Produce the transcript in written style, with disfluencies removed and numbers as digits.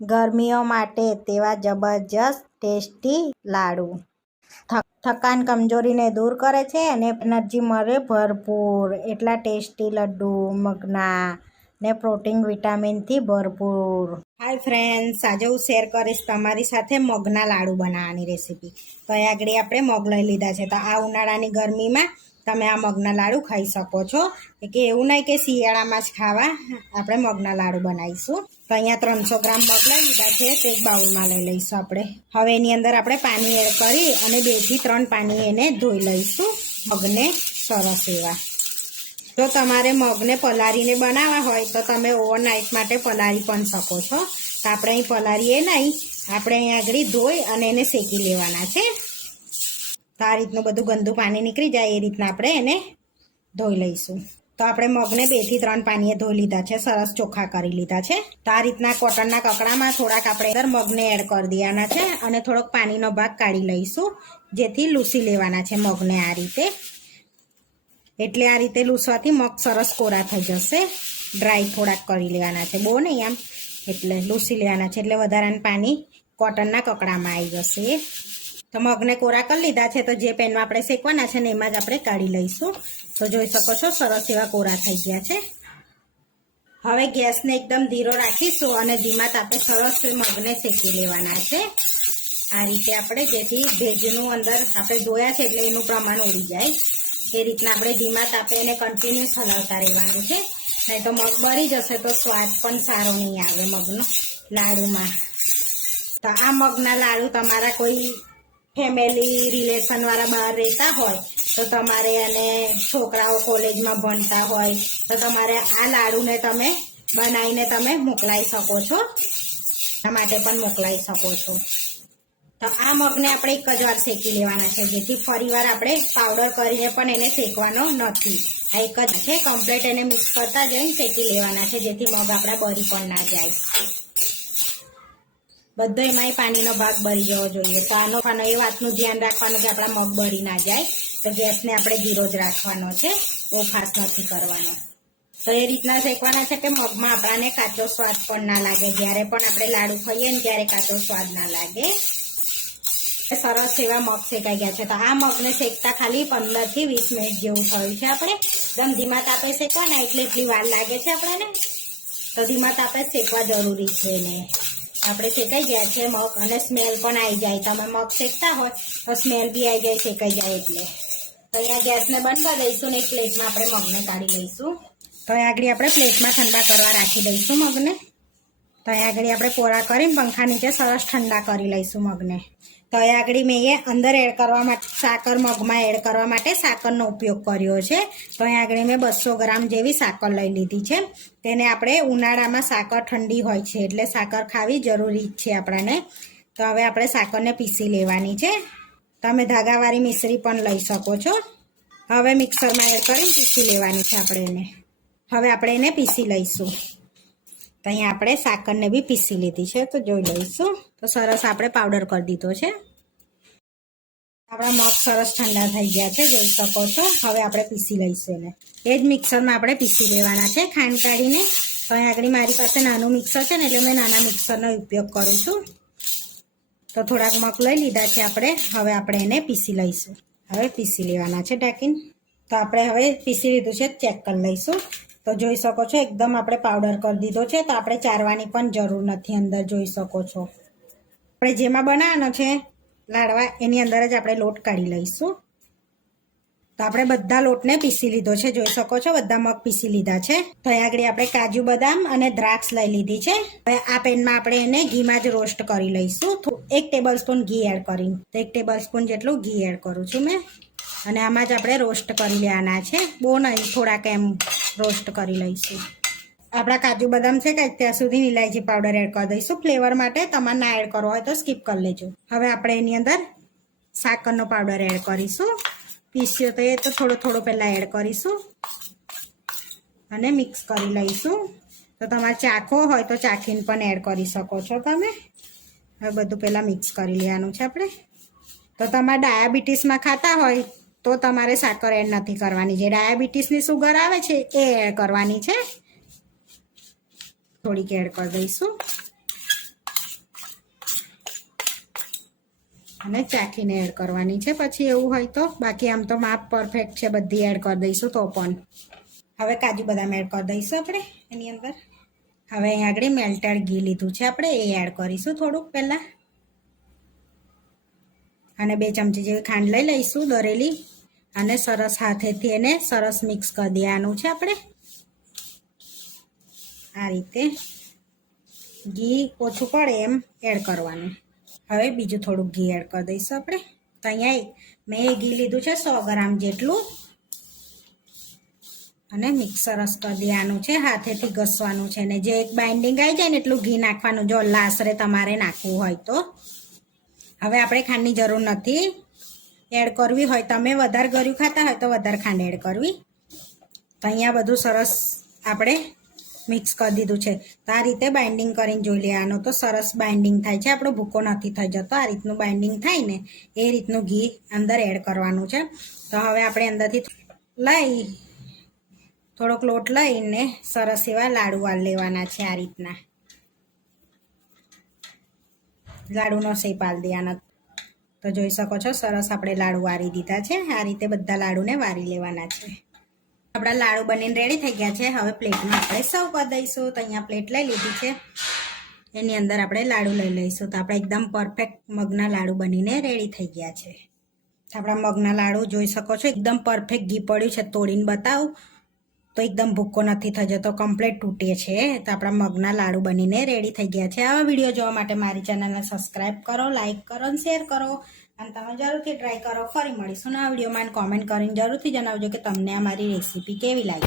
ગરમીઓ માટે તેવા જબરજસ્ત ટેસ્ટી લાડુ થકાન કમજોરીને દૂર કરે છે અને એનર્જી મળે ભરપૂર. એટલા ટેસ્ટી લડ્ડુ મગના ને પ્રોટીન વિટામિનથી ભરપૂર. હાય ફ્રેન્ડ્સ, આજે હું શેર કરીશ તમારી સાથે મગના લાડુ બનાવવાની રેસીપી. તો અહીં આગળ આપણે મગ લઈ લીધા છે. તો આ ઉનાળાની ગરમીમાં તમે આ મગના લાડુ ખાઈ શકો છો. કે એવું નહીં કે શિયાળામાં જ ખાવા, આપણે મગના લાડુ બનાવીશું. તો અહીંયા 300 ગ્રામ મગ લઈ લીધા છે. તો એક બાઉલમાં લઈ લઈશું આપણે. હવે એની અંદર આપણે પાણી એડ કરી અને 2 થી 3 પાણી એને ધોઈ લઈશું મગને સરસ એવા. જો તમારે મગને પલાળીને બનાવવા હોય તો તમે ઓવરનાઇટ માટે પલાળી પણ શકો છો. તો આપણે અહીં પલાળીએ નહીં, આપણે અહીં આગળ ધોઈ અને એને શેકી લેવાના છે. તો આ રીતનું બધું ગંદુ પાણી નીકળી જાય એ રીતના આપણે એને ધોઈ લઈશું. તો આપણે મગને 2 થી 3 પાણીએ ધોઈ લીધા છે, સરસ ચોખ્ખા કરી લીધા છે. તો આ રીતના કોટનના કકડામાં થોડાક આપણે અંદર મગને એડ કરી દેવાના છે અને થોડોક પાણીનો ભાગ કાઢી લઈશું, જેથી લૂસી લેવાના છે મગને આ રીતે. એટલે આ રીતે લૂસવાથી મગ સરસ કોરા થઈ જશે. ડ્રાય થોડાક કરી લેવાના છે, બહુ નહીં આમ, એટલે લૂસી લેવાના છે એટલે વધારાનું પાણી કોટનના કકડામાં આવી જશે. તો મગને કોરા કરી લીધા છે. તો જે પેનમાં આપણે શેકવાના છે ને એમાં જ આપણે કાઢી લઈશું. તો જોઈ શકો છો સરસ એવા કોરા થઈ ગયા છે. હવે ગેસને એકદમ ધીરો રાખીશું અને ધીમા તાપે સરસ મગને શેકી લેવાના છે આ રીતે આપણે, જેથી ભેજનું અંદર આપણે ધોયા છે એટલે એનું પ્રમાણ ઉડી જાય. એ રીતના આપણે ધીમા તાપે એને કન્ટિન્યુઅસ હલાવતા રહેવાનું છે, નહીં તો મગ બળી જશે તો સ્વાદ પણ સારો નહીં આવે મગનો લાડુમાં. તો આ મગના લાડુ તમારા કોઈ ફેમિલી રિલેશન વાળા બહાર રહેતા હોય તો તમારે, અને છોકરાઓ કોલેજમાં ભણતા હોય તો તમારે આ લાડુને તમે બનાવીને તમે મોકલાઈ શકો છો, એના માટે પણ મોકલાઈ શકો છો. તો આ મગને આપણે એક જ વાર શેકી લેવાના છે, જેથી ફરીવાર આપણે પાવડર કરીને પણ એને શેકવાનો નથી. આ એક જ છે, કમ્પ્લીટ એને મિક્સ કરતા જઈને શેકી લેવાના છે, જેથી મગ આપણા બળી પણ ના જાય. બધો એમાંય પાણીનો ભાગ બળી જવો જોઈએ. તો આનો એ વાતનું ધ્યાન રાખવાનું કે આપણા મગ બળી ના જાય. તો ગેસને આપણે ધીરો જ રાખવાનો છે, બહુ ફાસ્ટ નથી કરવાનો. તો એ રીતના શેકવાના છે કે મગમાં આપણાને કાચો સ્વાદ પણ ના લાગે. જ્યારે પણ આપણે લાડુ ખાઈએ ને ત્યારે કાચો સ્વાદ ના લાગે. સરસ એવા મગ શેકાઈ ગયા છે. તો આ મગને શેકતા ખાલી 15 થી 20 મિનિટ જેવું થયું છે. આપણે એકદમ ધીમા તાપે શેકવાના એટલે એટલી વાર લાગે છે આપણને. તો ધીમા તાપે શેકવા જરૂરી છે ને. આપણે શેકાઈ ગયા છે મગ, અને સ્મેલ પણ આવી જાય. તમે મગ શેકતા હોય તો સ્મેલ બી આવી જાય શેકાઈ જાય એટલે. તો અહીંયા ગેસને બંધ કરી દઈશું ને એક પ્લેટમાં આપણે મગને કાઢી લઈશું. તો અહીં આગળ આપણે પ્લેટમાં ઠંડા કરવા રાખી દઈશું મગને. તો અહીં આગળ આપણે કોરા કરીને પંખા નીચે સરસ ઠંડા કરી લઈશું મગને. તો અહીં આગળ મેં અંદર એડ કરવા માટે સાકર, મગમાં એડ કરવા માટે સાકરનો ઉપયોગ કર્યો છે. તો અહીં આગળ મેં 200 ગ્રામ જેવી સાકર લઈ લીધી છે. તેને આપણે ઉનાળામાં સાકર ઠંડી હોય છે એટલે સાકર ખાવી જરૂરી છે આપણને. તો હવે આપણે સાકરને પીસી લેવાની છે. તમે ધાગાવાળી મિશ્રી પણ લઈ શકો છો. હવે મિક્સરમાં એડ કરીને પીસી લેવાની છે આપણે એને. હવે આપણે એને પીસી લઈશું. તો અહીંયા આપણે સાકરને બી પીસી લીધી છે. તો જોઈ લઈશું. તો સરસ આપણે પાવડર કરી દીધો છે. આપણા મગ સરસ ઠંડા થઈ ગયા છે, જોઈ શકો છો. હવે આપણે પીસી લઈશું એને. એ જ મિક્સરમાં આપણે પીસી લેવાના છે ખાંડ કાઢીને. તો અહીં આગળ મારી પાસે નાનું મિક્સર છે ને એટલે મેં નાના મિક્સરનો ઉપયોગ કરું છું. તો થોડાક મગ લઈ લીધા છે આપણે. હવે આપણે એને પીસી લઈશું. હવે પીસી લેવાના છે ઢાંકીને. તો આપણે હવે પીસી લીધું છે, ચેક કરી લઈશું. તો જોઈ શકો છો એકદમ આપણે પાવડર કરી દીધો છે. તો આપણે ચારવાની પણ જરૂર નથી. અંદર જોઈ શકો છો આપણે જેમાં બનાવવાનો છે લાડવા એની અંદર જ આપણે લોટ કાઢી લઈશું. તો આપણે બધા લોટને પીસી લીધો છે, જોઈ શકો છો બધા મગ પીસી લીધા છે. તો અહીં આગળ આપણે કાજુ બદામ અને દ્રાક્ષ લઈ લીધી છે. હવે આ પેનમાં આપણે એને ઘીમાં જ રોસ્ટ કરી લઈશું. 1 ટેબલ સ્પૂન ઘી એડ કરીને. તો 1 ટેબલ સ્પૂન જેટલું ઘી એડ કરું છું મેં. અને આમાં જ આપણે રોસ્ટ કરી લેવાના છે, બહુ નહીં, થોડાક એમ રોસ્ટ કરી લઈશું. આપણા કાજુ બદામ છે કે ત્યાં સુધી ઇલાયચી પાવડર એડ કરી દઈશું ફ્લેવર માટે. તમારે ના એડ કરવો હોય તો સ્કીપ કરી લેજો. હવે આપણે એની અંદર સાકરનો પાવડર એડ કરીશું. પીસ્યો તો એ તો થોડો પહેલાં એડ કરીશું અને મિક્સ કરી લઈશું. તો તમારે ચાખવો હોય તો ચાખીને પણ એડ કરી શકો છો તમે. હવે બધું પહેલાં મિક્સ કરી લેવાનું છે આપણે. તો તમારે ડાયાબિટીસમાં ખાતા હોય તો તમારે સાકર એડ નથી કરવાની. જે ડાયાબિટીસની સુગર આવે છે એ એડ કરવાની છે. થોડીક એડ કરી દઈશું. અને ચાખીને એડ કરવાની છે પછી એવું હોય તો. બાકી આમ તો માપ પરફેક્ટ છે, બધી એડ કરી દઈશું તો પણ. હવે કાજુ બદામ એડ કરી દઈશું આપણે એની અંદર. હવે અહીં આગળ મેલ્ટેડ ઘી લીધું છે આપણે, એ એડ કરીશું થોડુંક પહેલાં. અને 2 ચમચી જેવી ખાંડ લઈ લઈશું દરેલી, અને સરસ હાથેથી એને સરસ મિક્સ કરી દેવાનું છે આપણે. આ રીતે ઘી ઓછું પડે એમ એડ કરવાનું. હવે બીજું થોડુંક ઘી એડ કરી દઈશું આપણે. તો અહીંયા મેં ઘી લીધું છે 100 ગ્રામ જેટલું, અને મિક્સ સરસ કરી દેવાનું છે, હાથેથી ઘસવાનું છે. ને જે એક બાઇન્ડિંગ આવી જાય ને એટલું ઘી નાખવાનું, જો લાસરે તમારે નાખવું હોય તો. હવે આપણે ખાંડની જરૂર નથી એડ કરવી હોય, તમે વધારે ગળ્યું ખાતા હોય તો વધારે ખાંડ એડ કરવી. તો અહીંયા બધું સરસ આપણે મિક્સ કરી દીધું છે. તો આ રીતે બાઇન્ડિંગ કરીને જોઈ લેવાનું, તો સરસ બાઇન્ડિંગ થાય છે, આપણો ભૂકો નથી થઈ જતો. આ રીતનું બાઇન્ડિંગ થાય ને એ રીતનું ઘી અંદર એડ કરવાનું છે. તો હવે આપણે અંદરથી લઈ થોડોક લોટ લઈને સરસ એવા લાડુ વાળી લેવાના છે. આ રીતના લાડુનો શેપ આલી દેવાનો. તો જોઈ શકો છો સરસ આપણે લાડુ વારી દીધા છે. આ રીતે બધા લાડુને વારી લેવાના છે. આપણા લાડુ બનીને રેડી થઈ ગયા છે. હવે પ્લેટમાં આપણે સર્વ કરી દઈશું. તો અહીંયા પ્લેટ લઈ લીધી છે, એની અંદર આપણે લાડુ લઈ લઈશું. તો આપણે એકદમ પરફેક્ટ મગના લાડુ બનીને રેડી થઈ ગયા છે. આપણા મગના લાડુ જોઈ શકો છો એકદમ પરફેક્ટ ઘી પડ્યું છે. તોડીને બતાવું તો એકદમ ભૂકો નથી થઈ જતો, કમ્પ્લીટ તૂટે છે. તો આપણા મગના લાડુ બનીને રેડી થઈ ગયા છે. આવા વિડીયો જોવા માટે મારી ચેનલને સબસ્ક્રાઈબ કરો, લાઇક કરો અને શેર કરો. અને તમે જરૂરથી ટ્રાય કરો. ફરી મળીશું નવા વિડીયોમાં. કોમેન્ટ કરીને જરૂરથી જણાવજો કે તમને આ મારી રેસીપી કેવી લાગી.